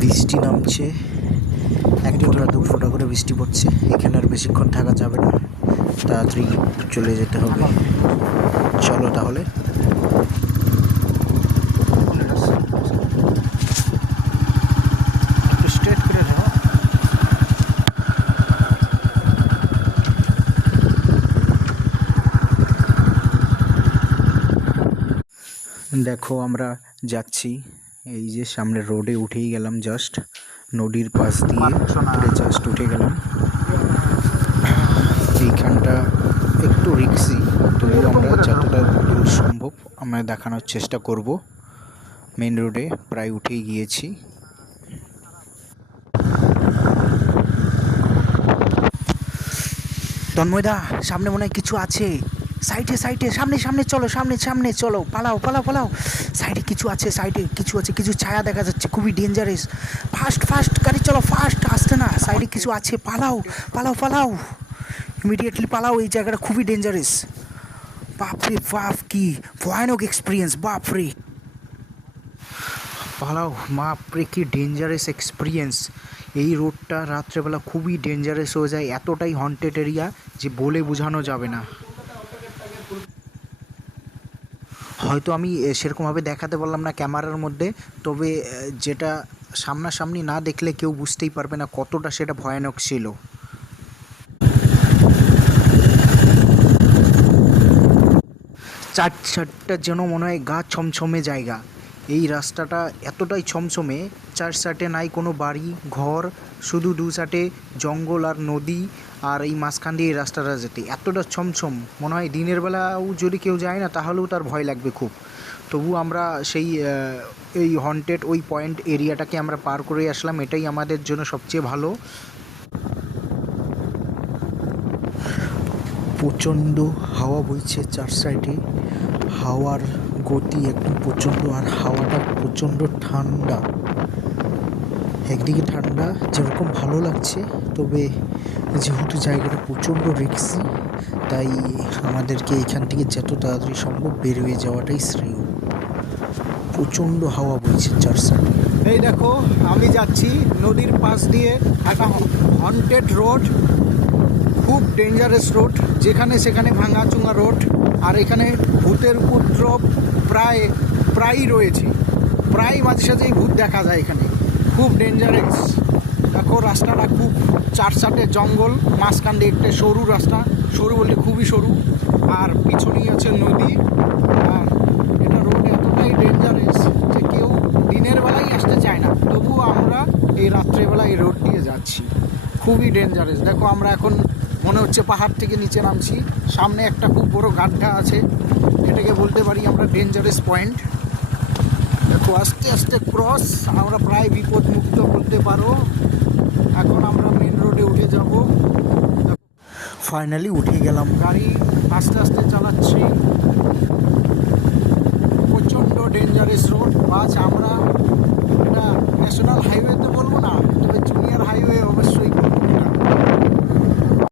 বৃষ্টি নামছে, এক ফোঁটা দু ফোঁটা করে বৃষ্টি পড়ছে। এখানে আর বেশিক্ষণ থাকা যাবে না, তাড়াতাড়ি চলে যেতে হবে। চলো তাহলে। দেখো আমরা যাচ্ছি, এই যে সামনে রোডে উঠেই গেলাম, জাস্ট নদীর পাশ দিয়ে জাস্ট উঠে গেলাম। এইখানটা একটু রিক্সি, তবুও আমরা যতটা দূর সম্ভব আমরা দেখানোর চেষ্টা করব। মেন রোডে প্রায় উঠেই গিয়েছি। তন্ময়দা, সামনে মনে হয় কিছু আছে। সাইডে সাইডে, সামনে সামনে চলো, সামনে সামনে চলো, পালাও পালাও পালাও। সাইডে কিছু আছে, সাইডে কিছু আছে, কিছু ছায়া দেখা যাচ্ছে, খুবই ডেঞ্জারাস। ফাস্ট ফাস্ট গাড়ি চলো, ফাস্ট, আসতে না। সাইডে কিছু আছে, পালাও পালাও পালাও, ইমিডিয়েটলি পালাও, এই জায়গাটা খুবই ডেঞ্জারাস। বাপরে বাপ, কি ভয়ানক এক্সপিরিয়েন্স, বাপরে পালাও। বাপরে কি ডেঞ্জারাস এক্সপিরিয়েন্স। এই রোডটা রাত্রেবেলা খুবই ডেঞ্জারাস হয়ে যায়, এতটাই হন্টেড এরিয়া যে বলে বোঝানো যাবে না। হয়তো আমি সেরকমভাবে দেখাতে পারলাম না ক্যামেরার মধ্যে, তবে যেটা সামনাসামনি না দেখলে কেউ বুঝতেই পারবে না কতটা সেটা ভয়ানক ছিল। চারটা যেন মনে হয় গা ছমছমে জায়গা। এই রাস্তাটা এতটাই ছমছমে, চার সাইডে নাই কোনো বাড়ি ঘর, শুধু দু সাইডে জঙ্গল আর নদী, আর এই মাঝখান দিয়ে এই রাস্তাটা যেতে এতটা ছমছম মনে হয় দিনের বেলাও যদি কেউ যায় না তাহলেও তার ভয় লাগবে খুব। তবু আমরা সেই এই হন্টেড ওই পয়েন্ট এরিয়াটাকে আমরা পার করে আসলাম, এটাই আমাদের জন্য সবচেয়ে ভালো। প্রচণ্ড হাওয়া বইছে চার সাইডে, হাওয়ার গতি একদম প্রচণ্ড, আর হাওয়াটা প্রচণ্ড ঠান্ডা। একদিকে ঠান্ডা যেরকম ভালো লাগছে, তবে যেহেতু জায়গাটা প্রচণ্ড রিস্কি, তাই আমাদেরকে এখান থেকে যত তাড়াতাড়ি সম্ভব বের হয়ে যাওয়াটাই শ্রেয়। প্রচণ্ড হাওয়া বইছে চার সাইডে। এই দেখো আমি যাচ্ছি নদীর পাশ দিয়ে, একটা হন্টেড রোড, খুব ডেঞ্জারাস রোড, যেখানে সেখানে ভাঙাচোঙা রোড, আর এখানে ভূতের উপদ্রব প্রায়ই রয়েছে, প্রায় মাঝে সাঝেই ভূত দেখা যায় এখানে, খুব ডেঞ্জারাস। দেখো রাস্তাটা খুব চার সাইডে জঙ্গল, মাঝখান দিয়ে একটা সরু রাস্তা, সরু বলতে খুবই সরু, আর পিছনেই আছে নদী। আর এটা রোড এতটাই ডেঞ্জারাস যে কেউ দিনের বেলায় আসতে চায় না, তবুও আমরা এই রাত্রেবেলা এই রোড দিয়ে যাচ্ছি, খুবই ডেঞ্জারাস। দেখো আমরা এখন মনে হচ্ছে পাহাড় থেকে নিচে নামছি, সামনে একটা খুব বড় গাড্ডা আছে, এটাকে বলতে পারি আমরা ডেঞ্জারাস পয়েন্ট। দেখো আস্তে আস্তে ক্রস, আমরা প্রায় বিপদমুক্ত বলতে পারো। এখন আমরা মেন রোডে উঠে যাব। ফাইনালি উঠে গেলাম। গাড়ি আস্তে আস্তে চালাচ্ছি,